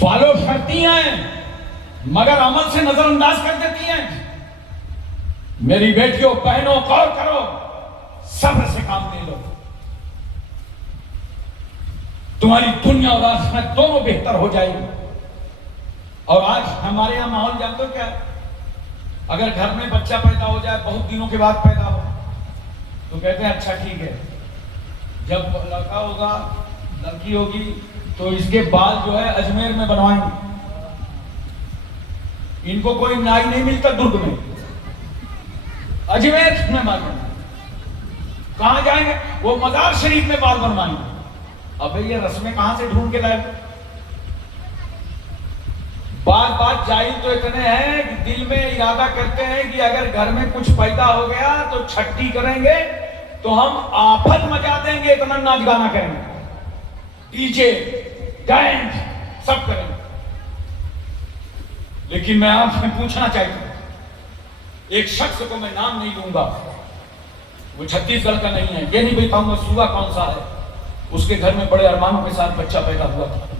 Follow کرتی ہیں مگر عمل سے نظر انداز کر دیتی ہیں. میری بیٹیوں بہنوں غور کرو, صبر سے کام لے لو, تمہاری دنیا اور آخرت دونوں بہتر ہو جائے گی. اور آج ہمارے یہاں ماحول جانتے ہو کیا, اگر گھر میں بچہ پیدا ہو جائے, بہت دنوں کے بعد پیدا ہو, تو کہتے ہیں اچھا ٹھیک ہے, جب لڑکا ہوگا لڑکی ہوگی تو اس کے بال جو ہے اجمیر میں بنوائیں گے. ان کو کوئی نائی نہیں ملتا درگ میں, اجمیر میں بال بنوائیں. کہاں جائیں گے؟ وہ مزار شریف میں بال بنوائیں گے. اب یہ رسمیں کہاں سے ڈھونڈ کے لائے؟ بات جائز تو اتنے ہیں کہ دل میں ارادہ کرتے ہیں کہ اگر گھر میں کچھ پیدا ہو گیا تو چھٹی کریں گے تو ہم آفت مچا دیں گے, اتنا ناچ گانا کریں گے, ڈی جے ڈانس سب کریں گے. لیکن میں آپ سے پوچھنا چاہتا ہوں, ایک شخص کو میں نام نہیں لوں گا, وہ چھتیس گڑھ کا نہیں ہے, یہ نہیں بتاؤں گا صوبہ کون سا ہے, اس کے گھر میں بڑے ارمانوں کے ساتھ بچہ پیدا ہوا تھا.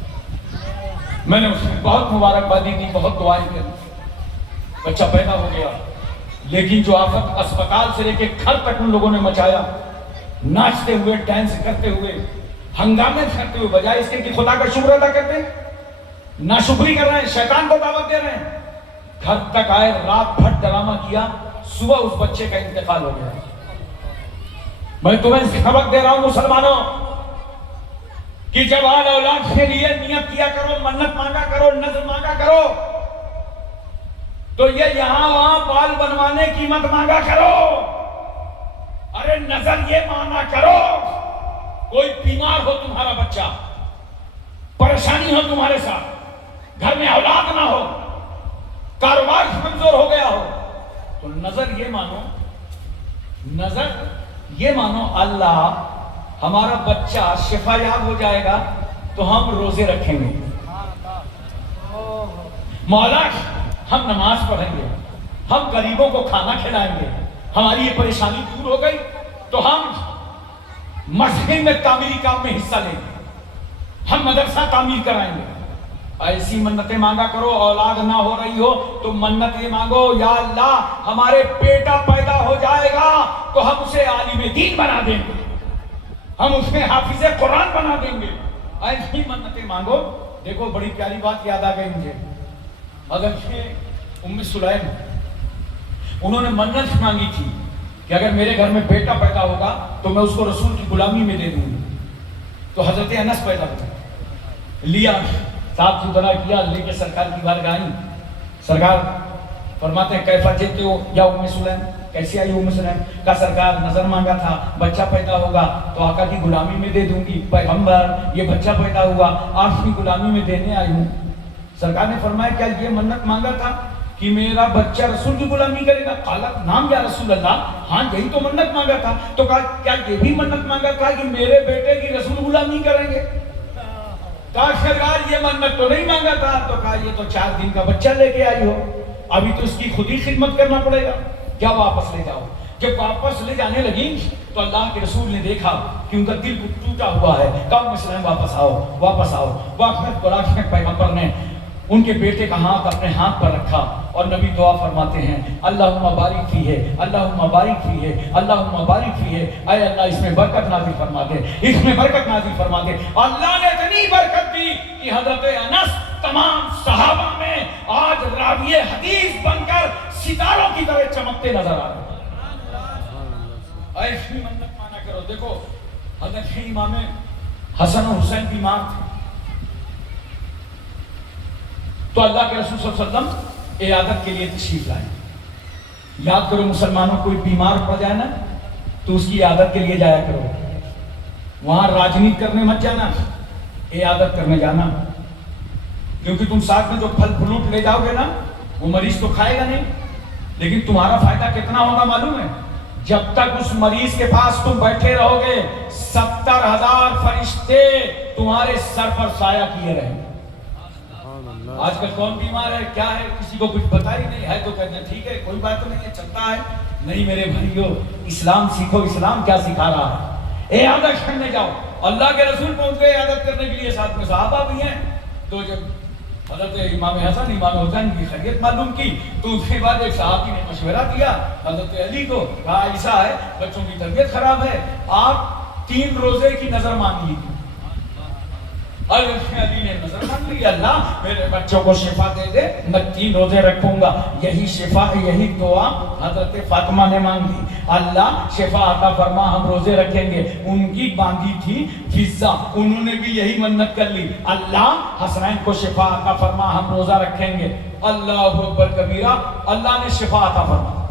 میں نے اس میں بہت مبارکبادی دی, بہت دعائیں کی, بچہ پیدا ہو گیا. لیکن جو آفت اسپتال سے لے کے گھر تک ان لوگوں نے مچایا, ناچتے ہوئے, ڈانس کرتے ہوئے, ہنگامے کرتے ہوئے, بجائے اس کے کہ خدا کا شکر ادا کرتے ہیں, ناشکری کر رہے ہیں, شیطان کو دعوت دے رہے ہیں. گھر تک آئے, رات بھر ڈرامہ کیا, صبح اس بچے کا انتقال ہو گیا. میں تمہیں سبق دے رہا ہوں مسلمانوں کہ جب آل اولاد کے لیے نیت کیا کرو, منت مانگا کرو, نظر مانگا کرو, تو یہ یہاں وہاں بال بنوانے کی مت مانگا کرو. ارے نظر یہ مانگا کرو, کوئی بیمار ہو تمہارا بچہ, پریشانی ہو تمہارے ساتھ, گھر میں اولاد نہ ہو, کاروبار کمزور ہو گیا ہو, تو نظر یہ مانو, نظر یہ مانو اللہ ہمارا بچہ شفا یاب ہو جائے گا تو ہم روزے رکھیں گے, مولا ہم نماز پڑھیں گے, ہم غریبوں کو کھانا کھلائیں گے, ہماری یہ پریشانی دور ہو گئی تو ہم مسجد میں تعمیری کام میں حصہ لیں گے, ہم مدرسہ تعمیر کرائیں گے. ایسی منتیں مانگا کرو. اولاد نہ ہو رہی ہو تو منت یہ مانگو, یا اللہ ہمارے بیٹا پیدا ہو جائے گا تو ہم اسے عالم دین بنا دیں گے, ہم اس میں حافظ قرآن بنا دیں گے. ایسی منتیں مانگو. دیکھو بڑی پیاری بات یاد آ گئی مجھے, حضرت ام سلیم انہوں نے منت مانگی تھی کہ اگر میرے گھر میں بیٹا پیدا ہوگا تو میں اس کو رسول کی غلامی میں دے دوں گی. تو حضرت انس پیدا ہوا, لیا, صاف ستھرا کیا, لے کے سرکار کی بارگاہ آئیں. سرکار فرماتے ہیں کیفا جیتے ہو یا ام سلیم, کیسی آئی ام سلیم؟ کا سرکار نظر مانگا تھا بچہ پیدا ہوگا تو آقا کی غلامی میں دے دوں گی. پیغمبر یہ بچہ پیدا ہوا آپ کی غلامی میں دینے آئی ہوں. سرکار نے فرمایا کیا یہ منت مانگا تھا کہ میرا بچہ رسول کی غلامی کرے گا؟ قالت نام یا رسول اللہ, ہاں یہی تو منت مانگا تھا. تو کہا کیا یہ بھی منت مانگا تھا کہ میرے بیٹے کی رسول غلامی کریں گے؟ کہا سرکار یہ منت تو نہیں مانگا تھا. تو کہا یہ تو 4 دن کا بچہ لے کے آئی ہو, ابھی تو اس کی خود ہی خدمت کرنا پڑے گا, کیا واپس لے جاؤ. جب واپس لے جانے لگی تو اللہ کے رسول نے دیکھا کہ ان کا دل ٹوٹا ہوا ہے. کہا مسلم واپس آؤ, واپس آؤ. واقعات پیغمبر نے ان کے بیٹے کا ہاتھ اپنے ہاتھ پر رکھا اور نبی دعا فرماتے ہیں اللہم بارک فی ہے, اللہم بارک فی ہے, اللہم بارک فی ہے. اے اللہ اس میں برکت نازل فرما دے, اس میں برکت نازل فرما دے. اللہ نے اتنی برکت دی کہ حضرت انس تمام صحابہ میں آج راوی حدیث بن کر ستاروں کی طرح چمکتے نظر آ رہے ہیں. ایسی منت مانا کرو. دیکھو حضرت امام حسن و حسین بیمار تھے تو اللہ کے رسول صلی اللہ علیہ وسلم عیادت کے لیے تشریف لائے. یاد کرو مسلمانوں, کوئی بیمار پڑ جائے نا تو اس کی عیادت کے لیے جایا کرو. وہاں راجنیت کرنے مت جانا, عیادت کرنے جانا. کیونکہ تم ساتھ میں جو پھل فروٹ لے جاؤ گے نا وہ مریض تو کھائے گا نہیں, لیکن تمہارا فائدہ کتنا ہوگا معلوم ہے؟ جب تک اس مریض کے پاس تم بیٹھے رہو گے 70,000 فرشتے تمہارے سر پر سایہ کیے رہیں گے. آج کل کون بیمار ہے, کیا ہے, کسی کو کچھ پتا ہی نہیں ہے. تو کہتے ہیں ٹھیک ہے کوئی بات نہیں ہے, چلتا ہے. نہیں میرے بھائیو, اسلام سیکھو. اسلام کیا سکھا رہا ہے؟ عیادت کرنے جاؤ. اللہ کے رسول پہنچ گئے عیادت کرنے کے لیے, ساتھ میں صحابہ بھی ہیں. تو جب حضرت امام حسن امام حسین کی خیریت معلوم کی تو اس کے بعد ایک صحابی نے مشورہ کیا حضرت علی کو، کہا ایسا ہے بچوں کی طبیعت خراب ہے، آپ 3 روزے کی نظر مانگ لیجیے۔ حضرت علی نے نظر مانگ لی، اللہ میرے بچوں کو شفا دے دے، میں 3 روزے رکھوں گا۔ یہی شفا، یہی دعا حضرت فاطمہ نے مانگی، اللہ شفا عطا فرما، ہم روزے رکھیں گے۔ ان کی باندھی تھی فضہ، انہوں نے بھی یہی منت کر لی، اللہ حسنین کو شفا عطا فرما، ہم روزہ رکھیں گے۔ اللہ اکبر کبیرہ، اللہ نے شفا عطا فرما۔